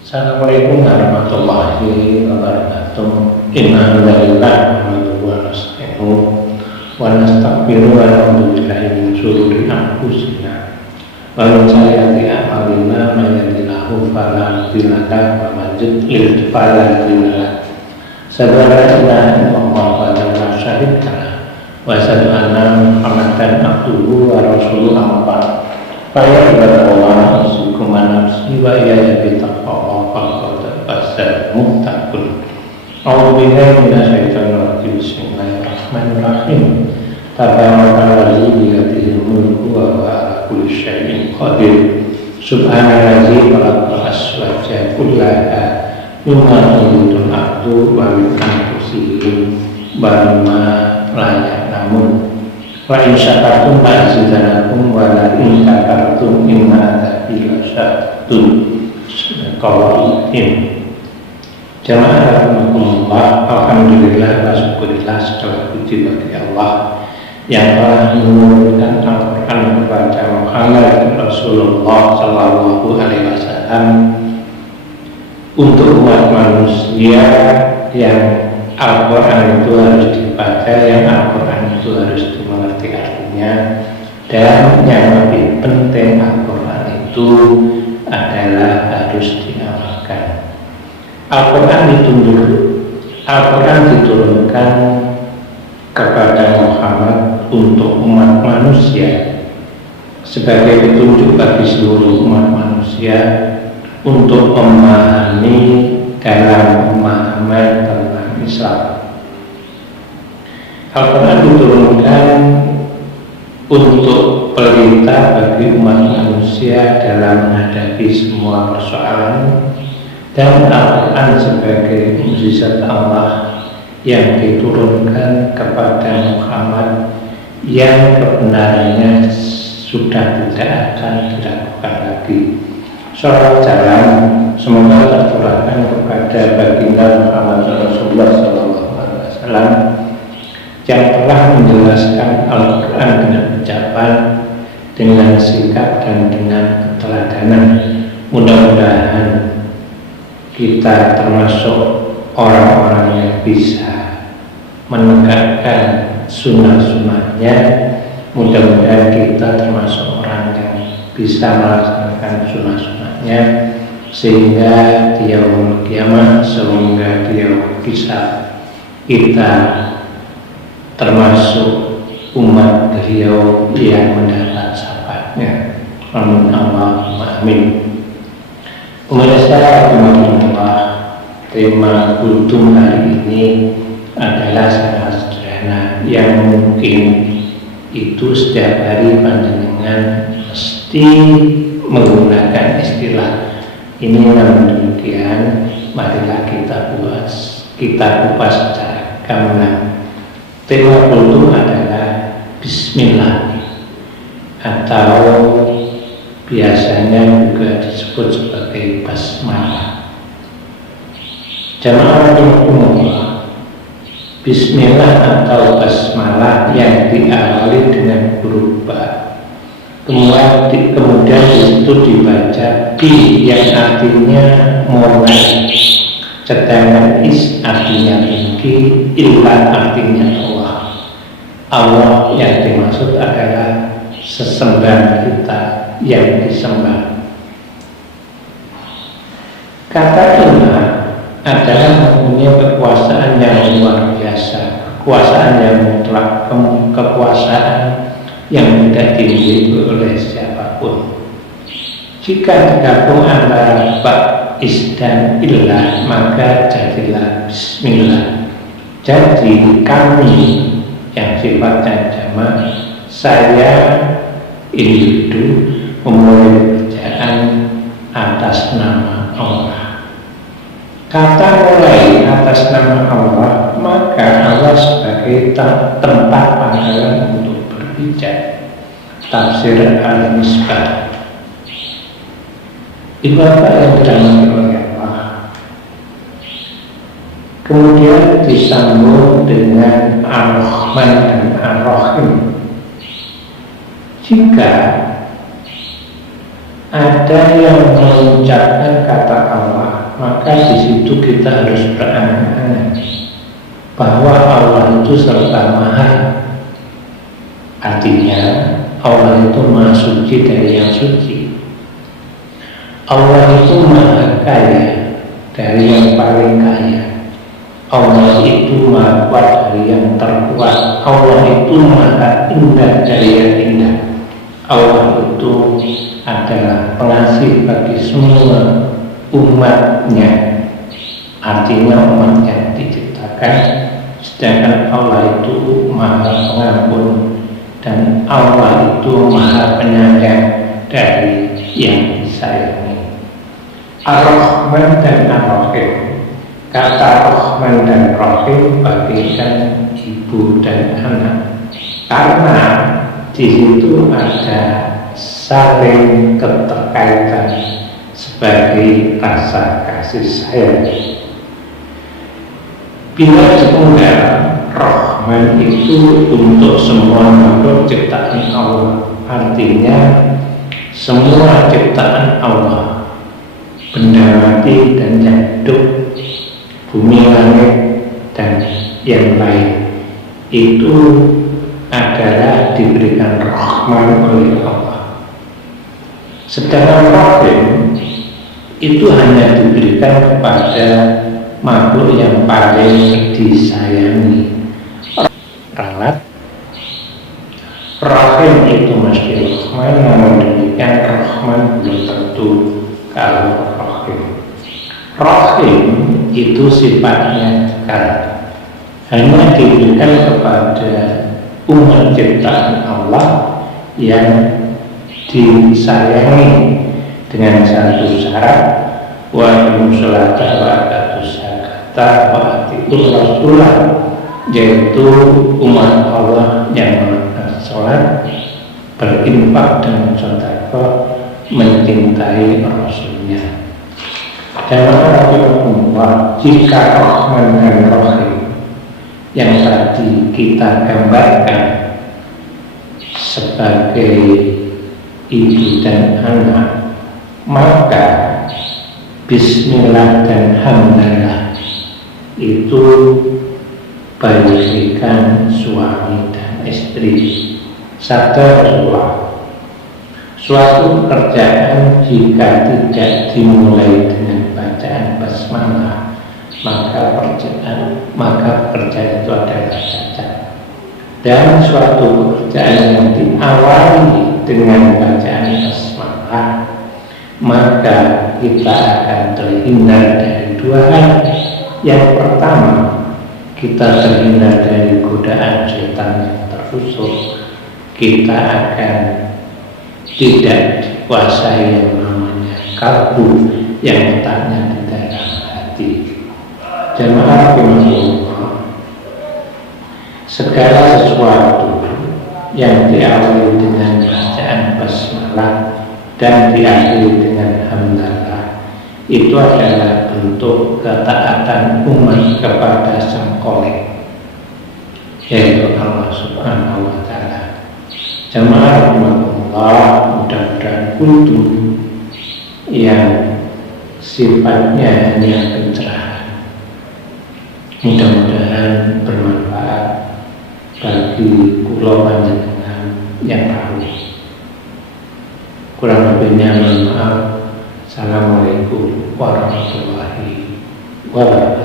Assalamualaikum warahmatullahi wabarakatuh. Innalillahi wa wa nastaghfiruh wa na'udzu billahi min syururi anfusina wa min sayyiati a'malina may yahdihillahu fala mudilla lahu wa man yudlil fala hadiya lahu. Asyhadu an la ilaha illallah wa syahidka wa asyhadu anna Muhammadan abduhu wa rasuluhu amma ba'd. Fa ya Allah usikum nafsi wa iyaya bi taqwa faqad fasal muttaqun. A'udzu billahi minasyaitonir rajim. Bismillahirrahmanirrahim. Tabarakalladzi biyadihi mulku wa huwa ala kulli syai'in qadir. Subhanalladzi khalaqa aswaja kullaha mimma yuridu al-'abdu wa min anfusihim wa mimma la ya'lamun. Wa in syakartum la azidanakum wa la in kafartum inna adzabi lasyadid. Sadaqallahul Jamaah rahimakumullah, alhamdulillah wa syukurillah, segala puji bagi Allah yang telah menurunkan Al-Quran kepada Muhammad Rasulullah Sallallahu Alaihi Wasallam untuk umat manusia yang Al-Quran itu harus dibaca, yang Al-Quran itu harus dimengerti artinya, dan yang lebih penting Al-Quran itu adalah harus diamalkan. Al-Quran diturunkan kepada Muhammad untuk umat manusia sebagai petunjuk bagi seluruh umat manusia untuk memahami dalam pemahaman tentang Islam. Al-Quran diturunkan untuk pelita bagi umat manusia dalam menghadapi semua persoalan, dan Al-Quran sebagai mukjizat Allah yang diturunkan kepada Muhammad yang kebenarannya sudah tidak akan diragukan lagi. Sholawat jalan semoga tercurahkan kepada baginda Muhammad Rasulullah SAW yang telah menjelaskan Al-Quran dengan ucapan, dengan sikap, dan dengan keteladanan. Mudah-mudahan kita termasuk orang-orang yang bisa menegakkan sunnah-sunnahnya. Mudah-mudahan kita termasuk orang yang bisa melaksanakan sunnah-sunnahnya, sehingga di yaumul qiyamah, sehingga di yaumul hisab kita termasuk umat beliau yang mendapat syafaatnya. Amin Allahumma amin. Pemirsa rahimahullah, tema kultum hari ini adalah sangat sederhana, yang mungkin itu setiap hari panjenengan mesti menggunakan istilah ini. Namun demikian, marilah kita kupas secara gamblang. Tema kultum adalah Bismillah, atau biasanya juga disebut sebagai basmalah. Jamaah rahimahumullah, Bismillah atau basmalah yang diawali dengan huruf ba, kemudian disitu dibaca bi yang artinya mulai, sedangkan is artinya tinggi, ilah artinya Allah. Allah yang dimaksud adalah sesembahan kita yang disembah. Kata ilah adalah mempunyai kekuasaan yang luar biasa, kekuasaan yang mutlak, kekuasaan yang tidak dimiliki oleh siapapun. Jika digabung antara ba, is, dan ilah, maka jadilah Bismillah. Jadi kami yang sifatnya jamak, saya individu, memulai pekerjaan atas nama Allah. Kata mulai atas nama Allah, maka Allah sebagai tempat panggilan untuk berbicara. Tafsir Al-Misbah. Ibu bapak yang dirahmati oleh Allah, kemudian disambung dengan Ar-Rahman dan Ar-Rahim. Jika ada yang mengucapkan kata Allah maka di situ kita harus berangan-angan bahwa Allah itu serba maha. Artinya Allah itu maha suci dari yang suci. Allah itu maha kaya dari yang paling kaya. Allah itu maha kuat dari yang terkuat. Allah itu maha indah dari yang indah. Allah itu adalah pengasih bagi semua umatnya. Artinya umat yang diciptakan. Sedangkan Allah itu maha pengampun dan Allah itu maha penyayang dari yang disayangi. Ar-Rahman dan Ar-Rahim. Kata Rahman dan Rahim bagaikan ibu dan anak, karena di situ ada saling keterkaitan sebagai rasa kasih sayang. Bila setunggal Rahman itu untuk semua makhluk ciptaan Allah, artinya semua ciptaan Allah, benda mati dan yang hidup, bumi, langit, dan yang lain, itu adalah diberikan Rahman oleh Allah. Sedangkan Rahim itu hanya diberikan kepada makhluk yang paling disayangi. Ralat Rahim itu mesti Rahman, namun demikian Rahman belum tentu kalau Rahim. Rahim itu sifatnya kekal, hanya diberikan kepada umat ciptaan Allah yang disayangi dengan satu syarat, wa sholata wa atus zakata wa atiur rasulah, yaitu umat Allah yang melakukan sholat, berinfak dan sedekah, mencintai Rasulnya. Dan Allah, jika Rahman dan Rahim yang tadi kita gambarkan sebagai ibu dan anak, maka Bismillah dan Hamdalah itu bagaikan suami dan istri. Sabda Rasulullah, suatu pekerjaan jika tidak dimulai dengan bacaan basmalah, maka pekerjaan itu adalah cacat. Dan suatu pekerjaan yang diawali dengan bacaan basmalah, maka kita akan terhindar dari dua hal. Yang pertama, kita terhindar dari godaan setan yang tersusuk. Kita akan tidak dikuasai yang namanya kalbu, yang letaknya di dalam hati. Jemaah Allah, segala sesuatu yang diawali dengan bacaan basmalah dan diakhiri dengan hamdalah, itu adalah bentuk ketaatan umat kepada Sang Khalik, yaitu Allah Subhanahu wa Ta'ala. Jemaah Allah, mudah-mudahan kultum yang sifatnya hanya pencerahan, mudah-mudahan bermanfaat bagi kula panjenengan yang rawuh. Kurang lebihnya mohon maaf. Assalamualaikum warahmatullahi wabarakatuh.